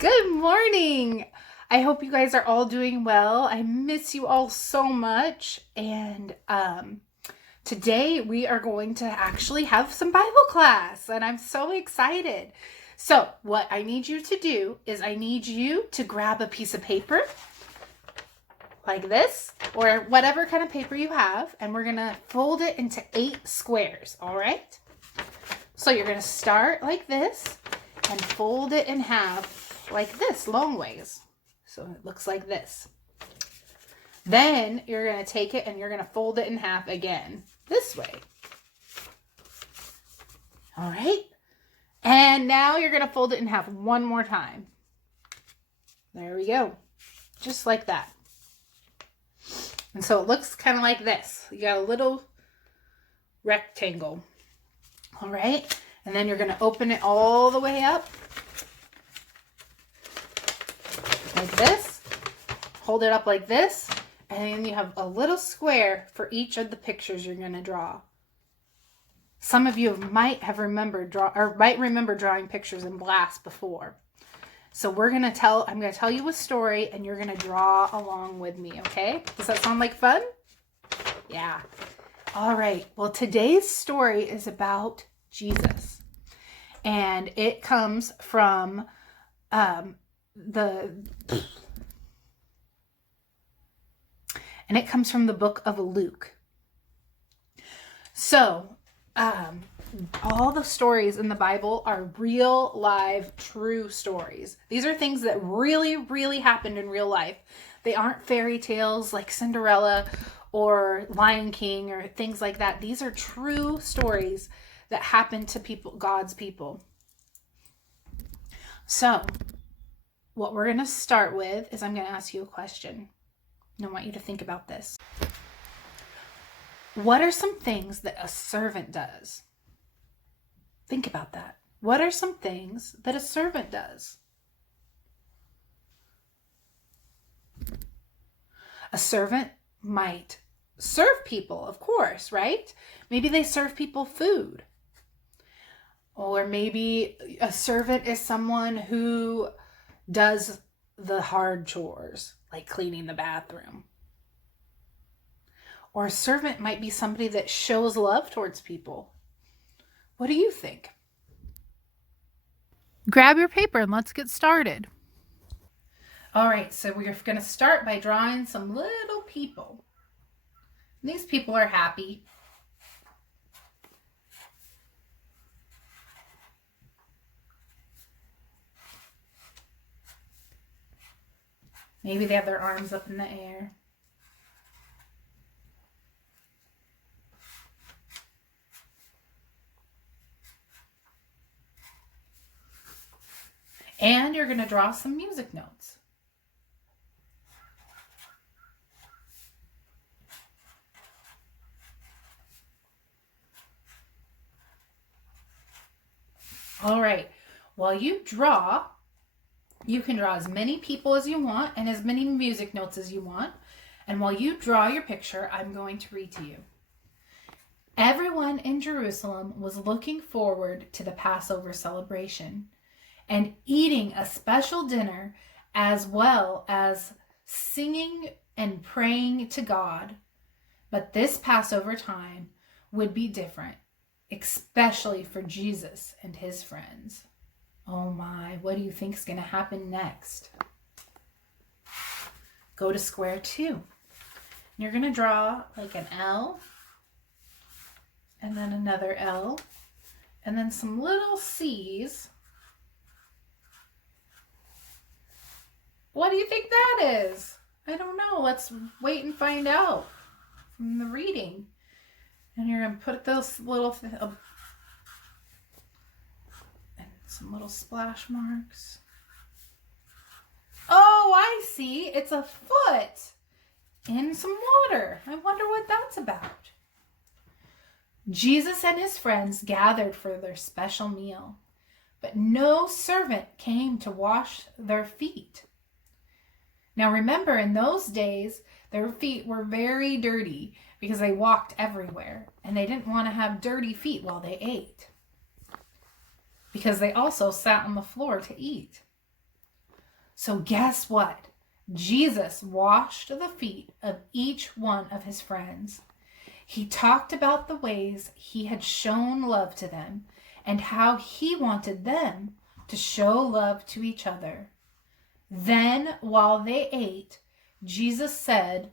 Good morning. I hope you guys are all doing well. I miss you all so much. And today we are going to actually have some Bible class, and I'm so excited. So, what I need you to do is I need you to grab a piece of paper like this, or whatever kind of paper you have, and we're going to fold it into 8 squares, all right? So, you're going to start like this and fold it in half like this, long ways. So it looks like this. Then you're going to take it and you're going to fold it in half again, this way. All right. And now you're going to fold it in half one more time. There we go. Just like that. And so it looks kind of like this. You got a little rectangle. All right. And then you're going to open it all the way up. Like this, hold it up like this, and then you have a little square for each of the pictures you're going to draw. Some of you might remember drawing pictures in Blast before. So I'm going to tell you a story, and you're going to draw along with me, okay? Does that sound like fun? Yeah. All right. Well, today's story is about Jesus, and it comes from the book of Luke. So, all the stories in the Bible are real, live, true stories. These are things that really, really happened in real life. They aren't fairy tales like Cinderella or Lion King or things like that. These are true stories that happened to people, God's people. So, what we're going to start with is I'm going to ask you a question. And I want you to think about this. What are some things that a servant does? Think about that. What are some things that a servant does? A servant might serve people, of course, right? Maybe they serve people food. Or maybe a servant is someone who does the hard chores, like cleaning the bathroom. Or a servant might be somebody that shows love towards people. What do you think? Grab your paper and let's get started. All right, so we're going to start by drawing some little people. These people are happy. Maybe they have their arms up in the air. And you're going to draw some music notes. All right, while you draw, you can draw as many people as you want and as many music notes as you want. And while you draw your picture, I'm going to read to you. Everyone in Jerusalem was looking forward to the Passover celebration and eating a special dinner, as well as singing and praying to God. But this Passover time would be different, especially for Jesus and his friends. Oh my, what do you think is going to happen next? Go to square 2. You're going to draw like an L, and then another L, and then some little C's. What do you think that is? I don't know. Let's wait and find out from the reading. And you're going to put those little some little splash marks. Oh, I see. It's a foot in some water. I wonder what that's about. Jesus and his friends gathered for their special meal, but no servant came to wash their feet. Now remember, in those days, their feet were very dirty because they walked everywhere, and they didn't want to have dirty feet while they ate, because they also sat on the floor to eat. So guess what? Jesus washed the feet of each one of his friends. He talked about the ways he had shown love to them and how he wanted them to show love to each other. Then, while they ate, Jesus said,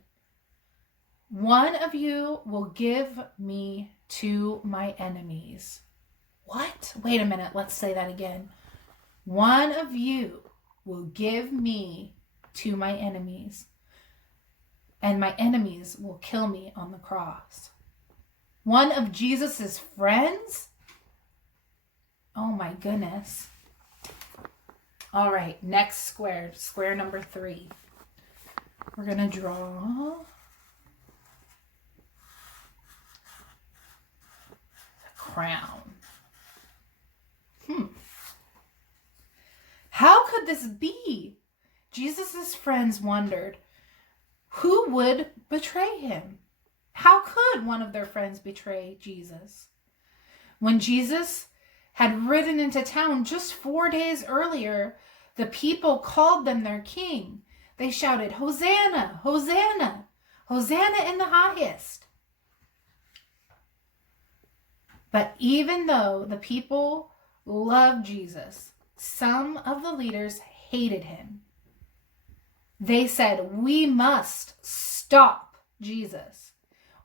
"One of you will give me to my enemies." What? Wait a minute. Let's say that again. One of you will give me to my enemies, and my enemies will kill me on the cross. One of Jesus's friends? Oh my goodness. All right, next square, square number 3. We're going to draw a crown. How could this be? Jesus' friends wondered, who would betray him? How could one of their friends betray Jesus? When Jesus had ridden into town just 4 days earlier, the people called them their king. They shouted, "Hosanna, Hosanna, Hosanna in the highest." But even though the people loved Jesus, some of the leaders hated him. They said, "We must stop Jesus.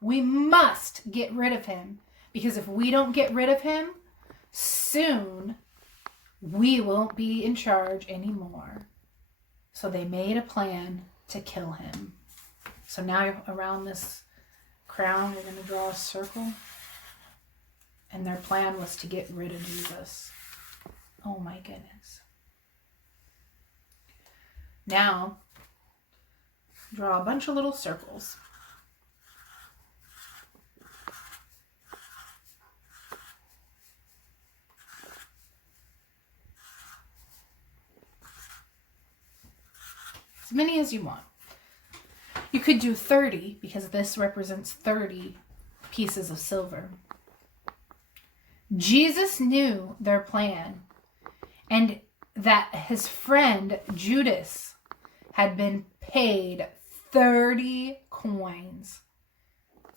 We must get rid of him, because if we don't get rid of him, soon we won't be in charge anymore." So they made a plan to kill him. So now around this crown, we're going to draw a circle. And their plan was to get rid of Jesus. Oh my goodness. Now, draw a bunch of little circles. As many as you want. You could do 30 because this represents 30 pieces of silver. Jesus knew their plan and that his friend Judas had been paid 30 coins.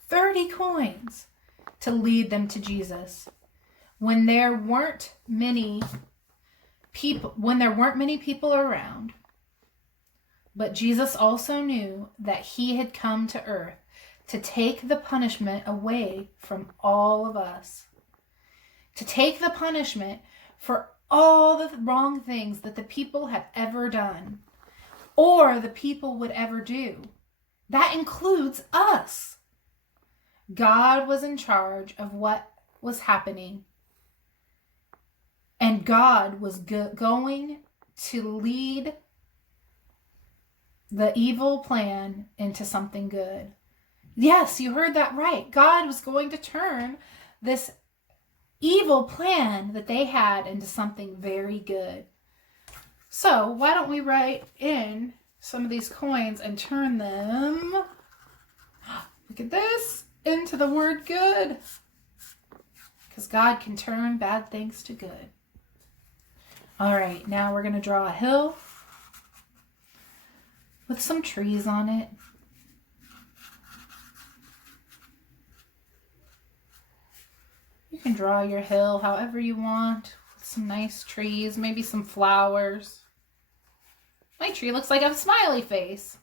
30 coins to lead them to Jesus. When there weren't many people around, but Jesus also knew that he had come to earth to take the punishment away from all of us. To take the punishment for all the wrong things that the people had ever done, or the people would ever do. That includes us. God was in charge of what was happening, and God was going to lead the evil plan into something good. Yes, you heard that right. God was going to turn this evil plan that they had into something very good. So why don't we write in some of these coins and turn them, look at this, into the word good. Because God can turn bad things to good. All right, now we're going to draw a hill with some trees on it. You can draw your hill however you want, with some nice trees, maybe some flowers. My tree looks like a smiley face.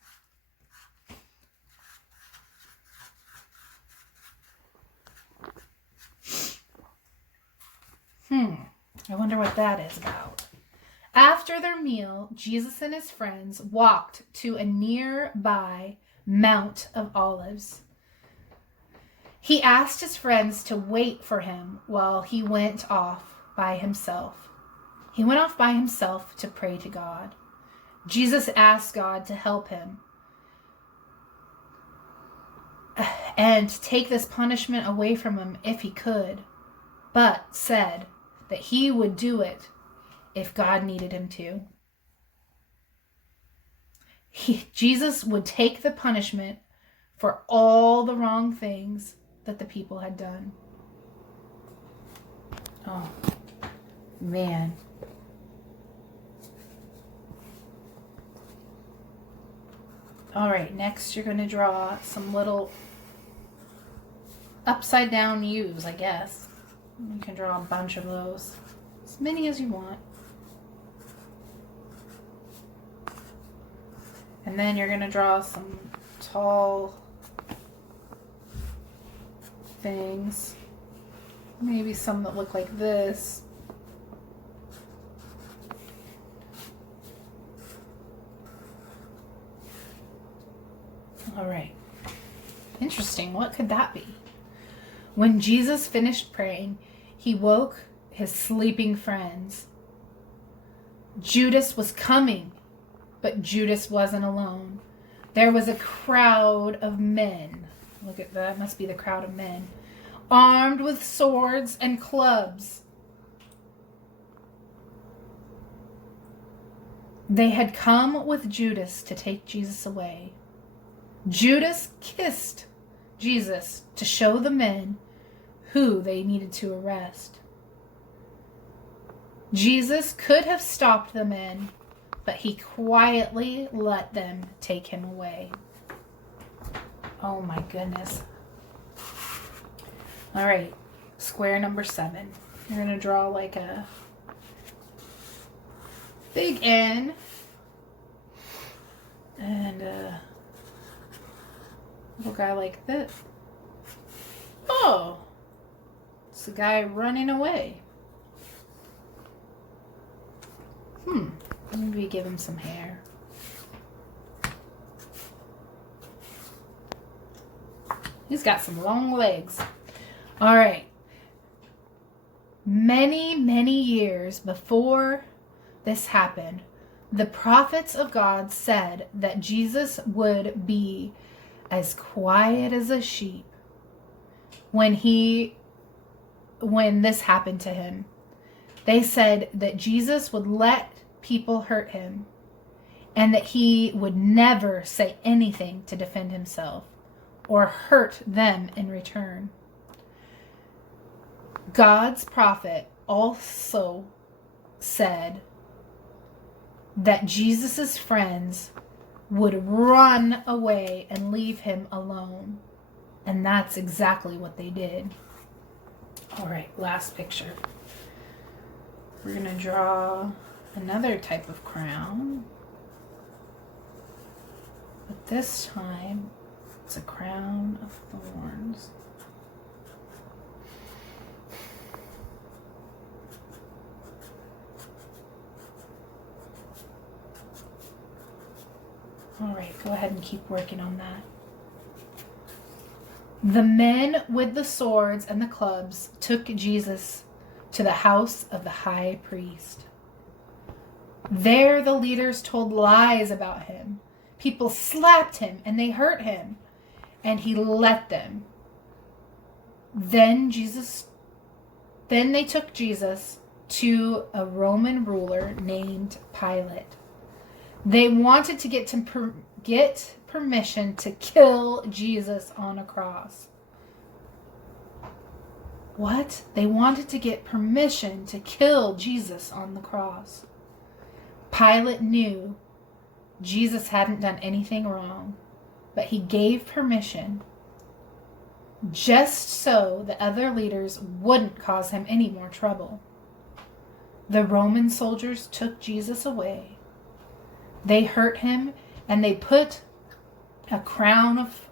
I wonder what that is about. After their meal, Jesus and his friends walked to a nearby Mount of Olives. He asked his friends to wait for him while he went off by himself. He went off by himself to pray to God. Jesus asked God to help him and take this punishment away from him if he could, but said that he would do it if God needed him to. Jesus would take the punishment for all the wrong things that the people had done. Oh, man. All right, next you're going to draw some little upside down U's, I guess. You can draw a bunch of those, as many as you want. And then you're going to draw some tall things. Maybe some that look like this. All right. Interesting. What could that be? When Jesus finished praying, he woke his sleeping friends. Judas was coming, but Judas wasn't alone. There was a crowd of men. Look at that. Must be the crowd of men. Armed with swords and clubs. They had come with Judas to take Jesus away. Judas kissed Jesus to show the men who they needed to arrest. Jesus could have stopped the men, but he quietly let them take him away. Oh my goodness. All right, square number 7. You're going to draw like a big N and a little guy like this. Oh, it's the guy running away. Maybe give him some hair. He's got some long legs. All right. Many, many years before this happened, the prophets of God said that Jesus would be as quiet as a sheep when this happened to him. They said that Jesus would let people hurt him and that he would never say anything to defend himself or hurt them in return. God's prophet also said that Jesus' friends would run away and leave him alone. And that's exactly what they did. All right, last picture. We're going to draw another type of crown. But this time, it's a crown of thorns. All right, go ahead and keep working on that. The men with the swords and the clubs took Jesus to the house of the high priest. There the leaders told lies about him. People slapped him and they hurt him, and he let them. Then they took Jesus to a Roman ruler named Pilate. They wanted to get permission to kill Jesus on a cross. What? They wanted to get permission to kill Jesus on the cross. Pilate knew Jesus hadn't done anything wrong, but he gave permission just so the other leaders wouldn't cause him any more trouble. The Roman soldiers took Jesus away. They hurt him and they put a crown of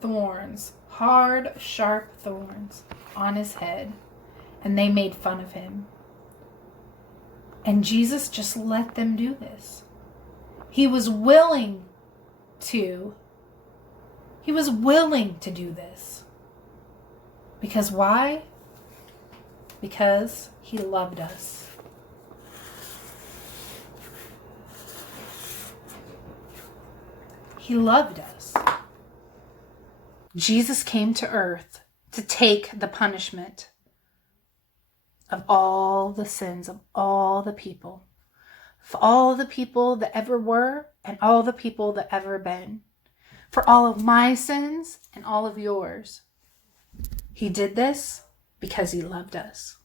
thorns, hard, sharp thorns, on his head, and they made fun of him. And Jesus just let them do this. He was willing to do this. Because why? Because he loved us. He loved us. Jesus came to earth to take the punishment of all the sins of all the people. For all the people that ever were and all the people that ever been. For all of my sins and all of yours. He did this because he loved us.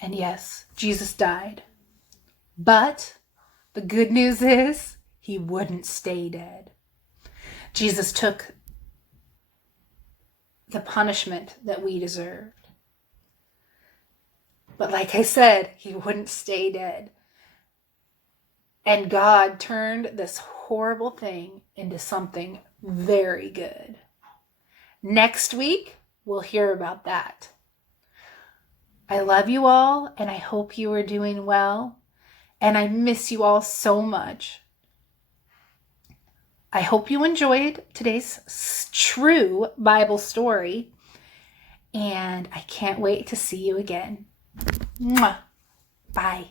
And yes, Jesus died. But the good news is he wouldn't stay dead. Jesus took the punishment that we deserved. But like I said, he wouldn't stay dead. And God turned this horrible thing into something very good. Next week, we'll hear about that. I love you all, and I hope you are doing well. And I miss you all so much. I hope you enjoyed today's true Bible story. And I can't wait to see you again. Mwah. Bye.